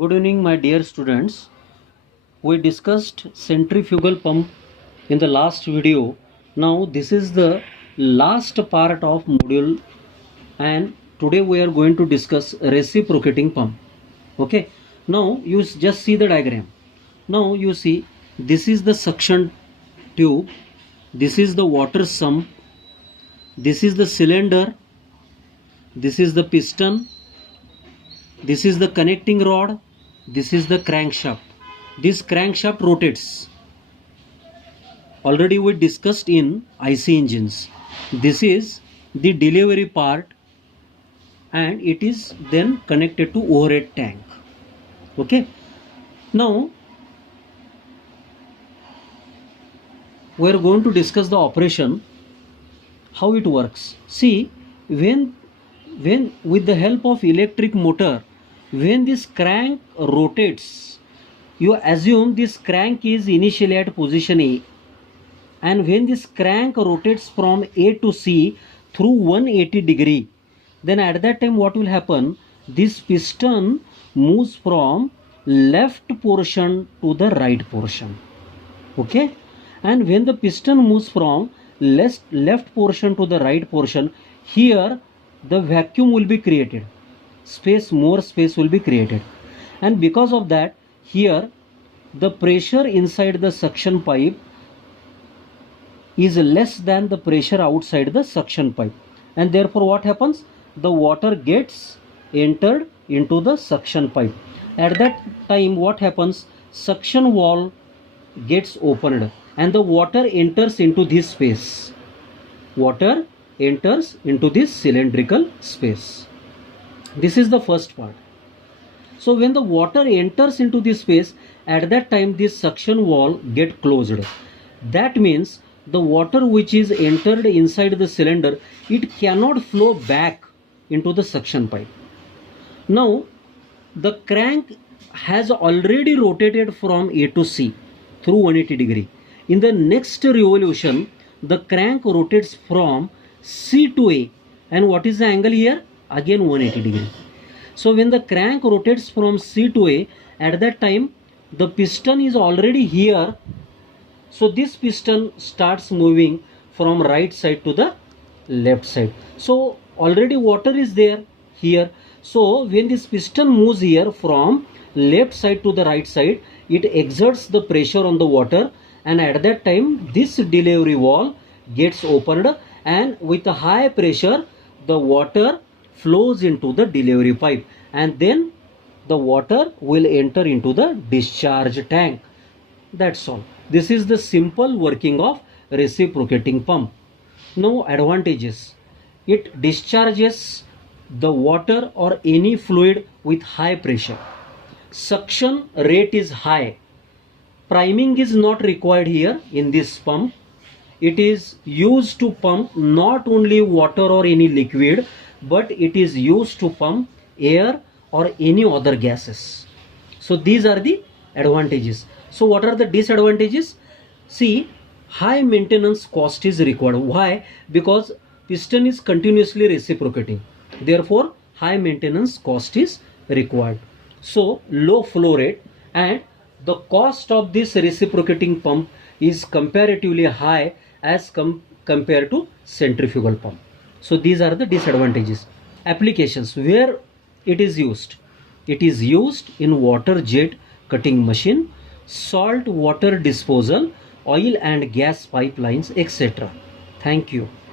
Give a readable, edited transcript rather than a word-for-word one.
Good evening, my dear students. We discussed centrifugal pump in the last video. Now this is the last part of module, and today we are going to discuss reciprocating pump. Okay. Now you just see the diagram. Now you see this is the suction tube, this is the water sump, this is the cylinder, this is the piston, this is the connecting rod, this is the crankshaft. This crankshaft rotates. Already we discussed in IC engines. This is the delivery part and it is then connected to overhead tank. Okay. Now we are going to discuss the operation, how it works. See, when with the help of electric motor, when this crank rotates, you assume this crank is initially at position A, and when this crank rotates from A to C through 180 degree, then at that time what will happen, this piston moves from left portion to the right portion. Okay, and when the piston moves from left portion to the right portion, here the vacuum will be created, more space will be created, and because of that here the pressure inside the suction pipe is less than the pressure outside the suction pipe, and therefore what happens, the water gets entered into the suction pipe. At that time what happens, suction valve gets opened and the water enters into this space. Water enters into this cylindrical space. This is the first part. So when the water enters into this space, at that time this suction valve get closed. That means the water which is entered inside the cylinder, it cannot flow back into the suction pipe. Now the crank has already rotated from A to C through 180 degree. In the next revolution, the crank rotates from C to A, and what is the angle here? Again 180 degree. So when the crank rotates from C to A, at that time the piston is already here. So this piston starts moving from right side to the left side. So already water is there here. So when this piston moves here from left side to the right side, it exerts the pressure on the water, and at that time this delivery valve gets opened, and with a high pressure the water flows into the delivery pipe, and then the water will enter into the discharge tank. That's all. This is the simple working of reciprocating pump. Now advantages: it discharges the water or any fluid with high pressure. Suction rate is high. Priming is not required here in this pump. It is used to pump not only water or any liquid, but it is used to pump air or any other gases. So these are the advantages. So what are the disadvantages? See, high maintenance cost is required. Why? Because piston is continuously reciprocating. Therefore, high maintenance cost is required. So low flow rate, and the cost of this reciprocating pump is comparatively high as compared to centrifugal pump. So these are the disadvantages. Applications where it is used. It is used in water jet cutting machine, salt water disposal, oil and gas pipelines, etc. Thank you.